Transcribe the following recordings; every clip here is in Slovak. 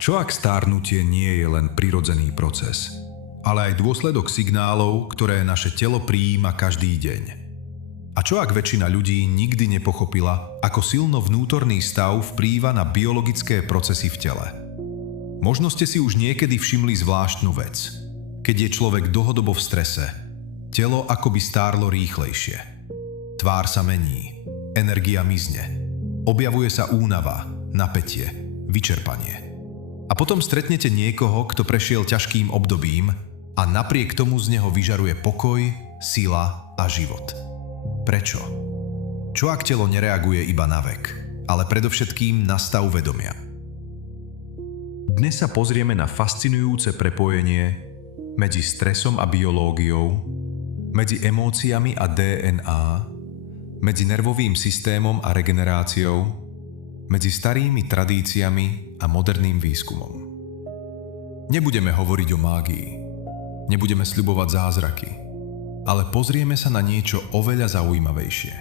Čo ak stárnutie nie je len prirodzený proces, ale aj dôsledok signálov, ktoré naše telo prijíma každý deň? A čo ak väčšina ľudí nikdy nepochopila, ako silno vnútorný stav vplýva na biologické procesy v tele? Možno ste si už niekedy všimli zvláštnu vec. Keď je človek dlhodobo v strese, telo akoby stárlo rýchlejšie. Tvár sa mení, energia mizne, objavuje sa únava, napätie, vyčerpanie. A potom stretnete niekoho, kto prešiel ťažkým obdobím a napriek tomu z neho vyžaruje pokoj, sila a život. Prečo? Čo ak telo nereaguje iba na vek, ale predovšetkým na stav vedomia? Dnes sa pozrieme na fascinujúce prepojenie medzi stresom a biológiou, medzi emóciami a DNA, medzi nervovým systémom a regeneráciou, medzi starými tradíciami a moderným výskumom. Nebudeme hovoriť o mágii, nebudeme sľubovať zázraky, ale pozrieme sa na niečo oveľa zaujímavejšie.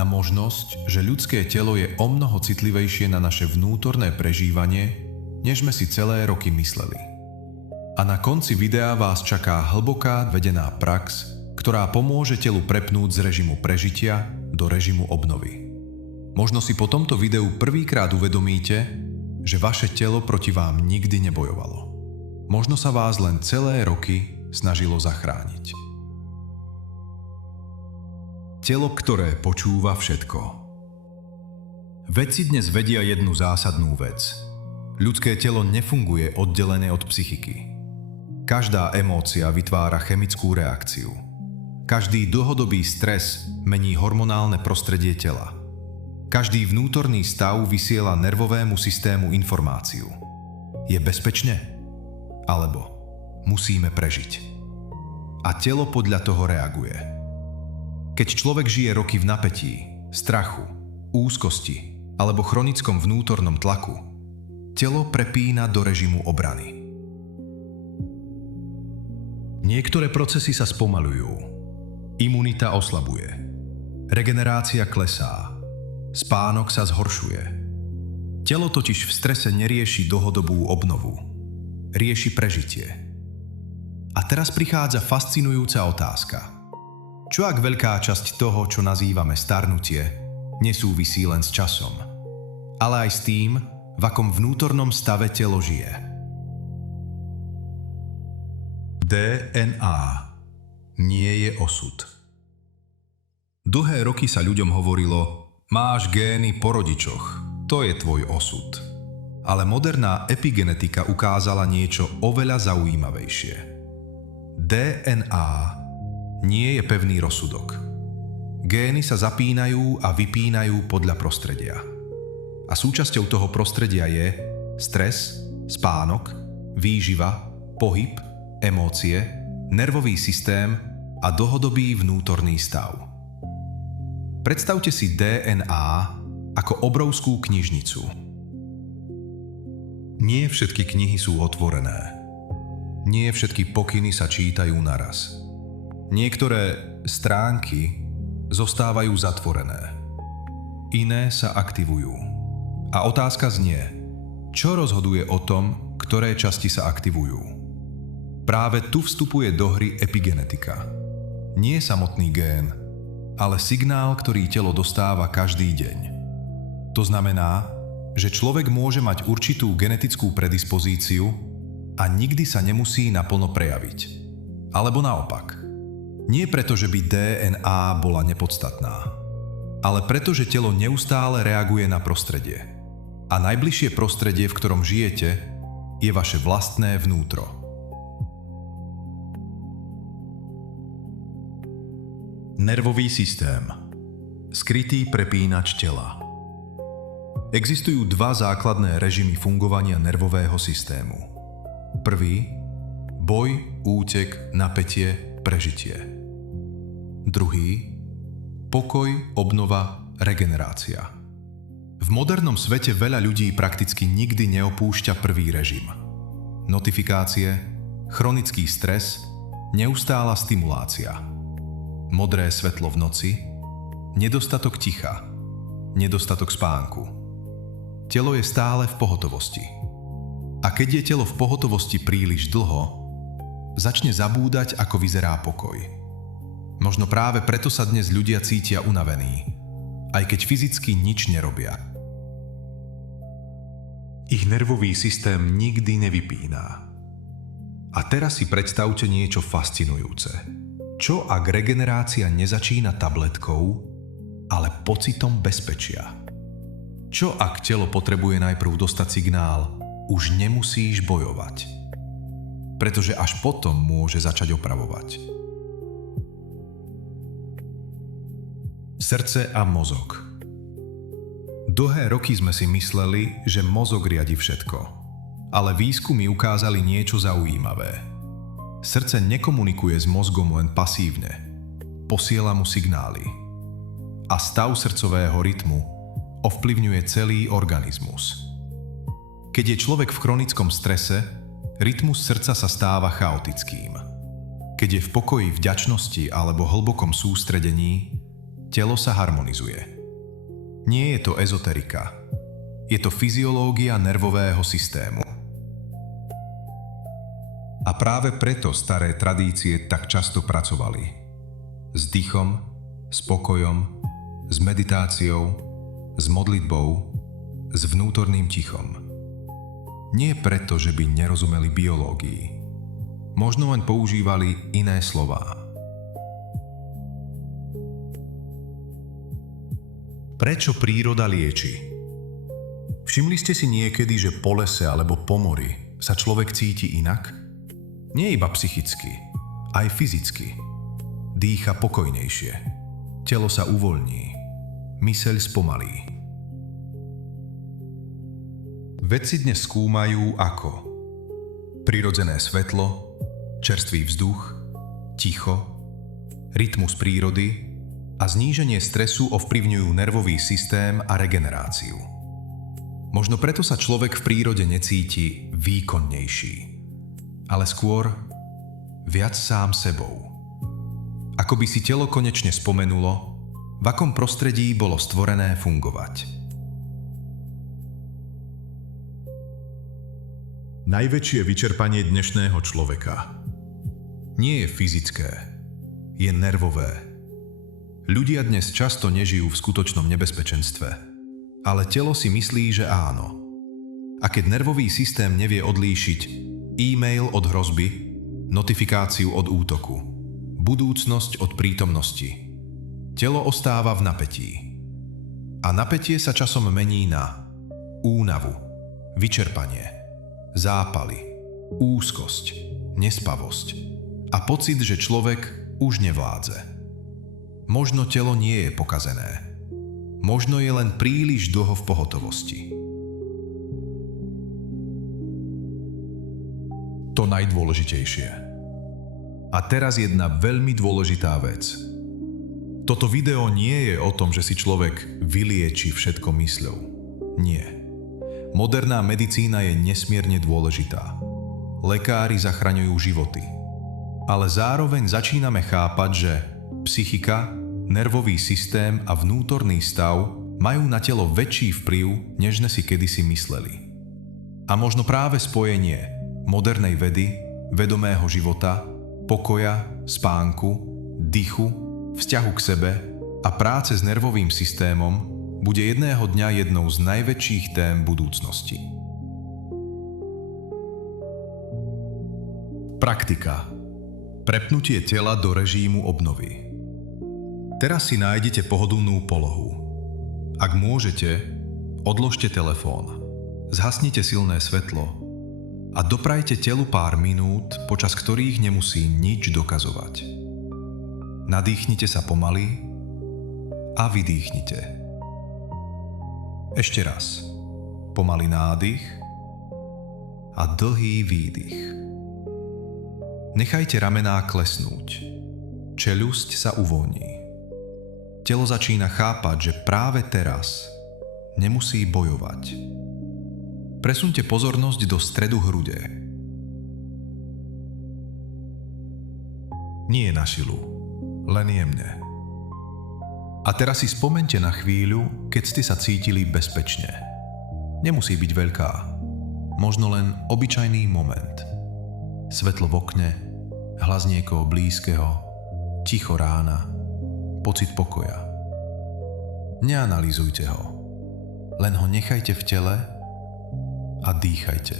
Na možnosť, že ľudské telo je omnoho citlivejšie na naše vnútorné prežívanie, než sme si celé roky mysleli. A na konci videa vás čaká hlboká vedená prax, ktorá pomôže telu prepnúť z režimu prežitia do režimu obnovy. Možno si po tomto videu prvýkrát uvedomíte, že vaše telo proti vám nikdy nebojovalo. Možno sa vás len celé roky snažilo zachrániť. Telo, ktoré počúva všetko. Vedci dnes vedia jednu zásadnú vec. Ľudské telo nefunguje oddelené od psychiky. Každá emócia vytvára chemickú reakciu. Každý dlhodobý stres mení hormonálne prostredie tela. Každý vnútorný stav vysiela nervovému systému informáciu. Je bezpečne? Alebo musíme prežiť? A telo podľa toho reaguje. Keď človek žije roky v napätí, strachu, úzkosti alebo chronickom vnútornom tlaku, telo prepína do režimu obrany. Niektoré procesy sa spomaľujú. Imunita oslabuje. Regenerácia klesá. Spánok sa zhoršuje. Telo totiž v strese nerieši dlhodobú obnovu. Rieši prežitie. A teraz prichádza fascinujúca otázka. Čo ak veľká časť toho, čo nazývame starnutie, nesúvisí len s časom, ale aj s tým, v akom vnútornom stave telo žije? DNA nie je osud. Dlhé roky sa ľuďom hovorilo: máš gény po rodičoch, to je tvoj osud. Ale moderná epigenetika ukázala niečo oveľa zaujímavejšie. DNA nie je pevný rozsudok. Gény sa zapínajú a vypínajú podľa prostredia. A súčasťou toho prostredia je stres, spánok, výživa, pohyb, emócie, nervový systém a dlhodobý vnútorný stav. Predstavte si DNA ako obrovskú knižnicu. Nie všetky knihy sú otvorené. Nie všetky pokyny sa čítajú naraz. Niektoré stránky zostávajú zatvorené. Iné sa aktivujú. A otázka znie, čo rozhoduje o tom, ktoré časti sa aktivujú? Práve tu vstupuje do hry epigenetika. Nie samotný gén, ale signál, ktorý telo dostáva každý deň. To znamená, že človek môže mať určitú genetickú predispozíciu a nikdy sa nemusí naplno prejaviť. Alebo naopak. Nie preto, že by DNA bola nepodstatná, ale preto, že telo neustále reaguje na prostredie. A najbližšie prostredie, v ktorom žijete, je vaše vlastné vnútro. Nervový systém. Skrytý prepínač tela. Existujú dva základné režimy fungovania nervového systému. Prvý – boj, útek, napätie, prežitie. Druhý – pokoj, obnova, regenerácia. V modernom svete veľa ľudí prakticky nikdy neopúšťa prvý režim. Notifikácie, chronický stres, neustála stimulácia. Modré svetlo v noci, nedostatok ticha, nedostatok spánku. Telo je stále v pohotovosti. A keď je telo v pohotovosti príliš dlho, začne zabúdať, ako vyzerá pokoj. Možno práve preto sa dnes ľudia cítia unavení, aj keď fyzicky nič nerobia. Ich nervový systém nikdy nevypína. A teraz si predstavte niečo fascinujúce. Čo ak regenerácia nezačína tabletkou, ale pocitom bezpečia? Čo ak telo potrebuje najprv dostať signál, už nemusíš bojovať? Pretože až potom môže začať opravovať. Srdce a mozog. Dlhé roky sme si mysleli, že mozog riadi všetko. Ale výskumy ukázali niečo zaujímavé. Srdce nekomunikuje s mozgom len pasívne. Posiela mu signály. A stav srdcového rytmu ovplyvňuje celý organizmus. Keď je človek v chronickom strese, rytmus srdca sa stáva chaotickým. Keď je v pokoji, vďačnosti alebo hlbokom sústredení, telo sa harmonizuje. Nie je to ezoterika. Je to fyziológia nervového systému. A práve preto staré tradície tak často pracovali. S dýchom, s pokojom, s meditáciou, s modlitbou, s vnútorným tichom. Nie preto, že by nerozumeli biológii. Možno len používali iné slová. Prečo príroda lieči? Všimli ste si niekedy, že po lese alebo po mori sa človek cíti inak? Nie iba psychicky, aj fyzicky. Dýcha pokojnejšie. Telo sa uvoľní. Myseľ spomalí. Vedci dnes skúmajú ako prirodzené svetlo, čerstvý vzduch, ticho, rytmus prírody a zníženie stresu ovplyvňujú nervový systém a regeneráciu. Možno preto sa človek v prírode necíti výkonnejší, ale skôr viac sám sebou. Ako by si telo konečne spomenulo, v akom prostredí bolo stvorené fungovať. Najväčšie vyčerpanie dnešného človeka nie je fyzické, je nervové. Ľudia dnes často nežijú v skutočnom nebezpečenstve, ale telo si myslí, že áno. A keď nervový systém nevie odlíšiť e-mail od hrozby, notifikáciu od útoku, budúcnosť od prítomnosti, telo ostáva v napätí. A napätie sa časom mení na únavu, vyčerpanie, zápaly, úzkosť, nespavosť a pocit, že človek už nevládze. Možno telo nie je pokazené. Možno je len príliš dlho v pohotovosti. To najdôležitejšie. A teraz jedna veľmi dôležitá vec. Toto video nie je o tom, že si človek vylieči všetko mysľou. Nie. Moderná medicína je nesmierne dôležitá. Lekári zachraňujú životy. Ale zároveň začíname chápať, že psychika, nervový systém a vnútorný stav majú na telo väčší vplyv, než sme si kedysi mysleli. A možno práve spojenie modernej vedy, vedomého života, pokoja, spánku, dychu, vzťahu k sebe a práce s nervovým systémom bude jedného dňa jednou z najväčších tém budúcnosti. Praktika. Prepnutie tela do režímu obnovy. Teraz si nájdete pohodlnú polohu. Ak môžete, odložte telefón, zhasnite silné svetlo a doprajte telu pár minút, počas ktorých nemusí nič dokazovať. Nadýchnite sa pomaly a vydýchnite. Ešte raz. Pomalý nádych a dlhý výdych. Nechajte ramená klesnúť. Čeľusť sa uvoľní. Telo začína chápať, že práve teraz nemusí bojovať. Presuňte pozornosť do stredu hrude. Nie na silu, len jemne. A teraz si spomente na chvíľu, keď ste sa cítili bezpečne. Nemusí byť veľká. Možno len obyčajný moment. Svetlo v okne, hlas niekoho blízkeho, ticho rána, pocit pokoja. Neanalýzujte ho, len ho nechajte v tele a dýchajte.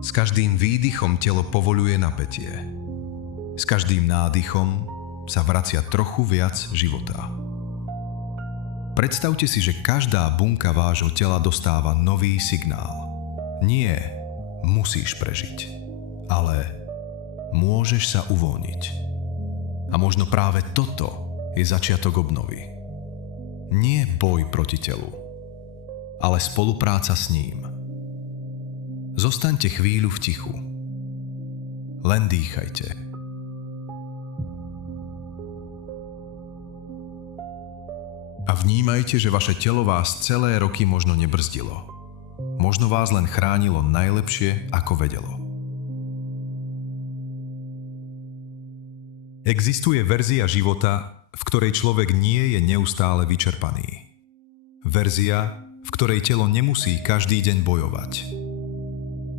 S každým výdychom telo povoľuje napätie. S každým nádychom sa vracia trochu viac života. Predstavte si, že každá bunka vášho tela dostáva nový signál. Nie musíš prežiť, ale môžeš sa uvoľniť. A možno práve toto je začiatok obnovy. Nie boj proti telu, ale spolupráca s ním. Zostaňte chvíľu v tichu. Len dýchajte. A vnímajte, že vaše telo vás celé roky možno nebrzdilo. Možno vás len chránilo najlepšie, ako vedelo. Existuje verzia života, v ktorej človek nie je neustále vyčerpaný. Verzia, v ktorej telo nemusí každý deň bojovať.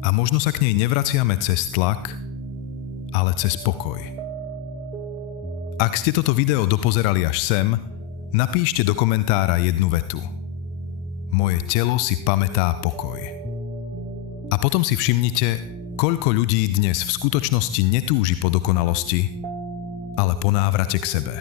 A možno sa k nej nevraciame cez tlak, ale cez pokoj. Ak ste toto video dopozerali až sem, napíšte do komentára jednu vetu. Moje telo si pamätá pokoj. A potom si všimnite, koľko ľudí dnes v skutočnosti netúži po dokonalosti, ale po návrate k sebe.